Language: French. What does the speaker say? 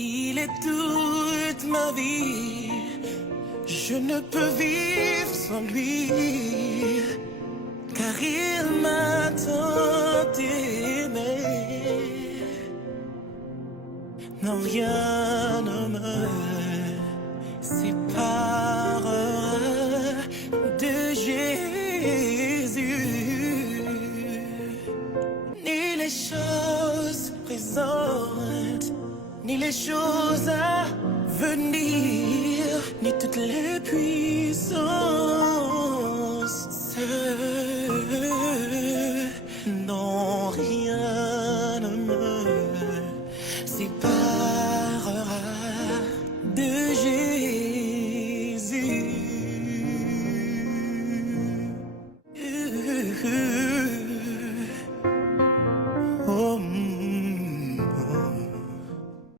Il est toute ma vie. Je ne peux vivre sans lui, car il m'a tant aimé. Non, rien ne me séparera de Jésus, ni les choses présentes, ni les choses à venir, ni toutes les puissances. Non, rien